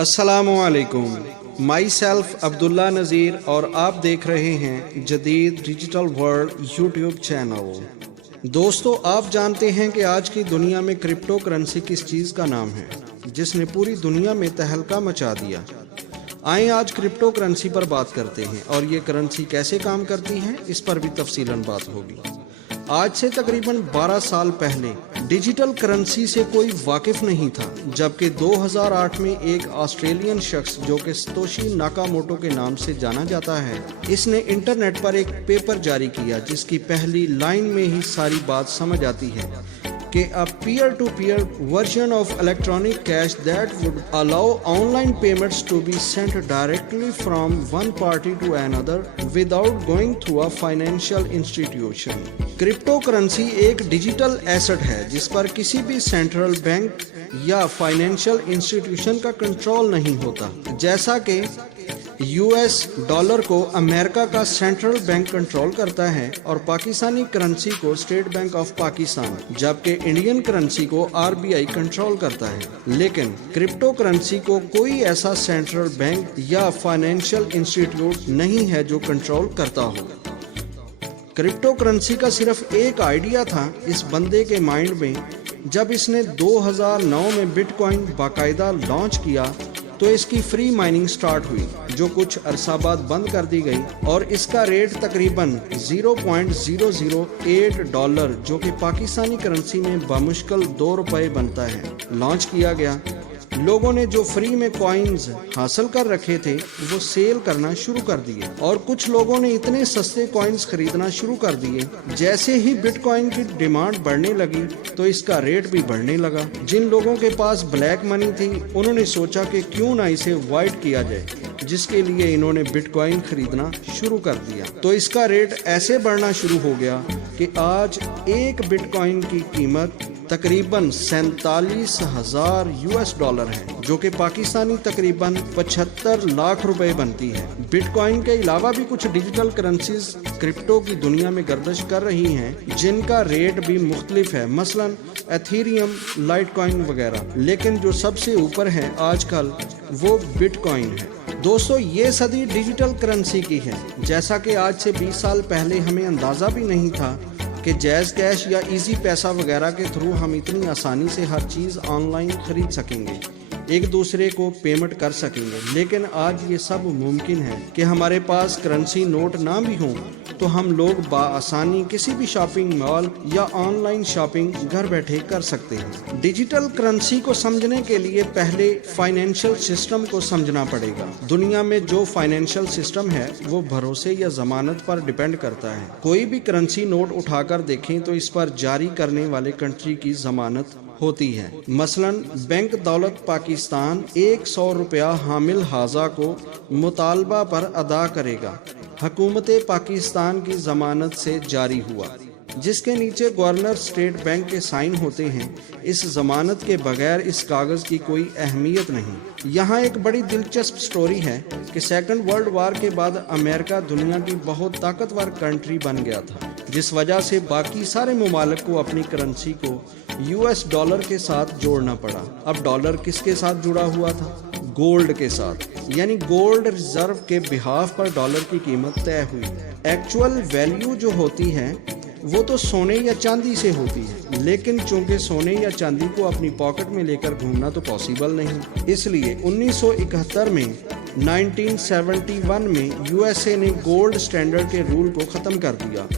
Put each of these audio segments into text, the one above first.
अस्सलामुअलैकुम। My self Abdullah नज़ीर और आप देख रहे हैं जदीद डिजिटल वर्ल्ड यूट्यूब चैनल। दोस्तों, आप जानते हैं कि आज की दुनिया में क्रिप्टो करेंसी किस चीज़ का नाम है जिसने पूरी दुनिया में तहलका मचा दिया। आइए आज क्रिप्टो करेंसी पर बात करते हैं और ये करेंसी कैसे काम करती है इस पर भी तफसीलन बात होगी। आज से तकरीबन 12 साल पहले डिजिटल करेंसी से कोई वाकिफ नहीं था, जबकि 2008 में एक ऑस्ट्रेलियन शख्स जो कि सतोशी नाकामोटो के नाम से जाना जाता है, इसने इंटरनेट पर एक पेपर जारी किया जिसकी पहली लाइन में ही सारी बात समझ आती है कि a peer-to-peer version of electronic cash that would allow online payments to be sent directly from one party to another without going through a financial institution. Crypto currency एक डिजिटल एसेट है जिस पर किसी भी सेंट्रल बैंक या financial institution का control नहीं होता, जैसा कि यूएस डॉलर को अमेरिका का सेंट्रल बैंक कंट्रोल करता है और पाकिस्तानी करेंसी को स्टेट बैंक ऑफ पाकिस्तान, जबकि इंडियन करेंसी को आरबीआई कंट्रोल करता है। लेकिन क्रिप्टो करेंसी को कोई ऐसा सेंट्रल बैंक या फाइनेंशियल इंस्टीट्यूट नहीं है जो कंट्रोल करता हो। क्रिप्टो करेंसी का सिर्फ एक आइडिया था इस बंदे के माइंड में। जब इसने 2009 में बिटकॉइन बाकायदा लॉन्च किया तो इसकी फ्री माइनिंग स्टार्ट हुई, जो कुछ अरसा बाद बंद कर दी गई और इसका रेट तकरीबन $0.008, जो कि पाकिस्तानी करेंसी में बामुश्किल ₹2 बनता है, लॉन्च किया गया। लोगों ने जो फ्री में कॉइन्स हासिल कर रखे थे वो सेल करना शुरू कर दिए और कुछ लोगों ने इतने सस्ते कॉइन्स खरीदना शुरू कर दिए। जैसे ही बिटकॉइन की डिमांड बढ़ने लगी तो इसका रेट भी बढ़ने लगा। जिन लोगों के पास ब्लैक मनी थी उन्होंने सोचा कि क्यों ना इसे वाइट किया जाए, जिसके लिए इन्होंने बिटकॉइन खरीदना शुरू कर दिया। तो इसका रेट ऐसे बढ़ना शुरू हो गया कि आज एक बिटकॉइन की कीमत तकरीबन $47,000 है, जो कि पाकिस्तानी तकरीबन 75 लाख रुपए बनती है। बिटकॉइन के अलावा भी कुछ डिजिटल करेंसीज क्रिप्टो की दुनिया में गर्दिश कर रही हैं जिनका रेट भी मुख्तलिफ है, मसलन एथेरियम, लाइटकॉइन वगैरह। लेकिन जो सबसे ऊपर है आजकल वो बिटकॉइन है। दोस्तों, ये सदी डिजिटल करेंसी की है। जैसा कि आज से 20 साल पहले हमें अंदाज़ा भी नहीं था कि जैज़ कैश या इजी पैसा वगैरह के थ्रू हम इतनी आसानी से हर चीज़ ऑनलाइन खरीद सकेंगे, एक दूसरे को पेमेंट कर सकेंगे। लेकिन आज ये सब मुमकिन है कि हमारे पास करेंसी नोट ना भी हों तो हम लोग बाआसानी किसी भी शॉपिंग मॉल या ऑनलाइन शॉपिंग घर बैठे कर सकते हैं। डिजिटल करेंसी को समझने के लिए पहले फाइनेंशियल सिस्टम को समझना पड़ेगा। दुनिया में जो फाइनेंशियल सिस्टम है वो भरोसे या जमानत पर डिपेंड करता है। कोई भी करेंसी नोट उठाकर देखें तो इस पर जारी करने वाले कंट्री की जमानत होती है। मसलन बैंक दौलत पाकिस्तान ₹100 हामिल हाजा को मुतालबा पर अदा करेगा, हुकूमत पाकिस्तान की जमानत से जारी हुआ, जिसके नीचे गवर्नर स्टेट बैंक के साइन होते हैं। इस जमानत के बगैर इस कागज की कोई अहमियत नहीं। यहाँ एक बड़ी दिलचस्प स्टोरी है कि सेकंड वर्ल्ड वार के बाद अमेरिका दुनिया की बहुत ताकतवर कंट्री बन गया था, जिस वजह से बाकी सारे ममालिक को अपनी करेंसी को यूएस डॉलर के साथ जोड़ना पड़ा। अब डॉलर किसके साथ जुड़ा हुआ था? गोल्ड के साथ, यानी गोल्ड रिजर्व के बिहाफ पर डॉलर की कीमत तय हुई। एक्चुअल वैल्यू जो होती है वो तो सोने या चांदी से होती है, लेकिन चूंकि सोने या चांदी को अपनी पॉकेट में लेकर घूमना तो पॉसिबल नहीं, इसलिए 1971 में 1971 में यूएसए ने गोल्ड स्टैंडर्ड के रूल को ख़त्म कर दिया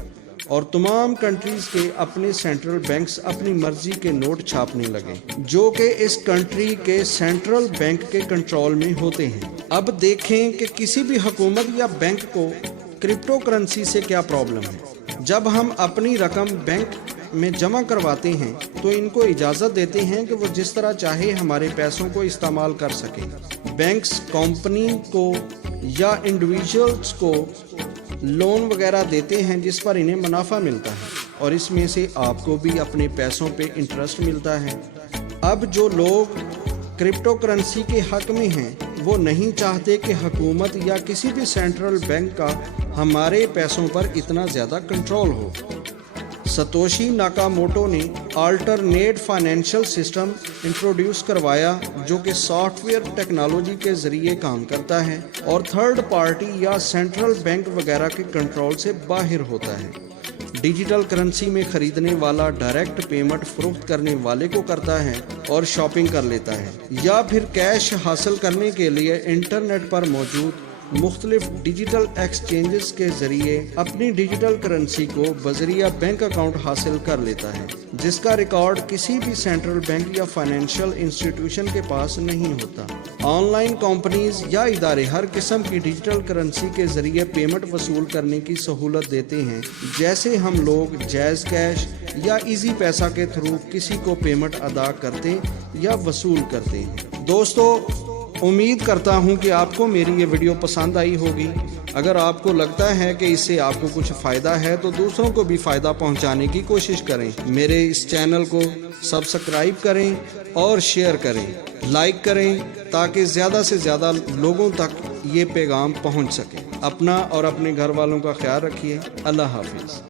और तमाम कंट्रीज के अपने सेंट्रल बैंक्स अपनी मर्जी के नोट छापने लगे, जो कि इस कंट्री के सेंट्रल बैंक के कंट्रोल में होते हैं। अब देखें कि किसी भी हुकूमत या बैंक को क्रिप्टो करेंसी से क्या प्रॉब्लम है। जब हम अपनी रकम बैंक में जमा करवाते हैं तो इनको इजाज़त देते हैं कि वो जिस तरह चाहे हमारे पैसों को इस्तेमाल कर सकें। बैंक्स कंपनी को या इंडिविजुअल्स को लोन वगैरह देते हैं जिस पर इन्हें मुनाफा मिलता है और इसमें से आपको भी अपने पैसों पे इंटरेस्ट मिलता है। अब जो लोग क्रिप्टो करेंसी के हक में हैं वो नहीं चाहते कि हुकूमत या किसी भी सेंट्रल बैंक का हमारे पैसों पर इतना ज़्यादा कंट्रोल हो। सतोशी नाकामोटो ने अल्टरनेट फाइनेंशियल सिस्टम इंट्रोड्यूस करवाया जो कि सॉफ्टवेयर टेक्नोलॉजी के ज़रिए काम करता है और थर्ड पार्टी या सेंट्रल बैंक वगैरह के कंट्रोल से बाहर होता है। डिजिटल करेंसी में खरीदने वाला डायरेक्ट पेमेंट फरोख्त करने वाले को करता है और शॉपिंग कर लेता है, या फिर कैश हासिल करने के लिए इंटरनेट पर मौजूद मुख्तलिफ डिजिटल एक्सचेंजेस के ज़रिए अपनी डिजिटल करेंसी को बज़रिया बैंक अकाउंट हासिल कर लेता है, जिसका रिकॉर्ड किसी भी सेंट्रल बैंक या फाइनेंशियल इंस्टीट्यूशन के पास नहीं होता। ऑनलाइन कंपनीज या इदारे हर किस्म की डिजिटल करेंसी के ज़रिए पेमेंट वसूल करने की सहूलत देते हैं, जैसे हम लोग जैज़ कैश या इजी पैसा के थ्रू किसी को पेमेंट अदा करते या वसूल करते हैं। दोस्तों, उम्मीद करता हूं कि आपको मेरी ये वीडियो पसंद आई होगी। अगर आपको लगता है कि इससे आपको कुछ फ़ायदा है तो दूसरों को भी फ़ायदा पहुंचाने की कोशिश करें। मेरे इस चैनल को सब्सक्राइब करें और शेयर करें, लाइक करें, ताकि ज़्यादा से ज़्यादा लोगों तक ये पैगाम पहुंच सके। अपना और अपने घर वालों का ख्याल रखिए। अल्लाह हाफिज़।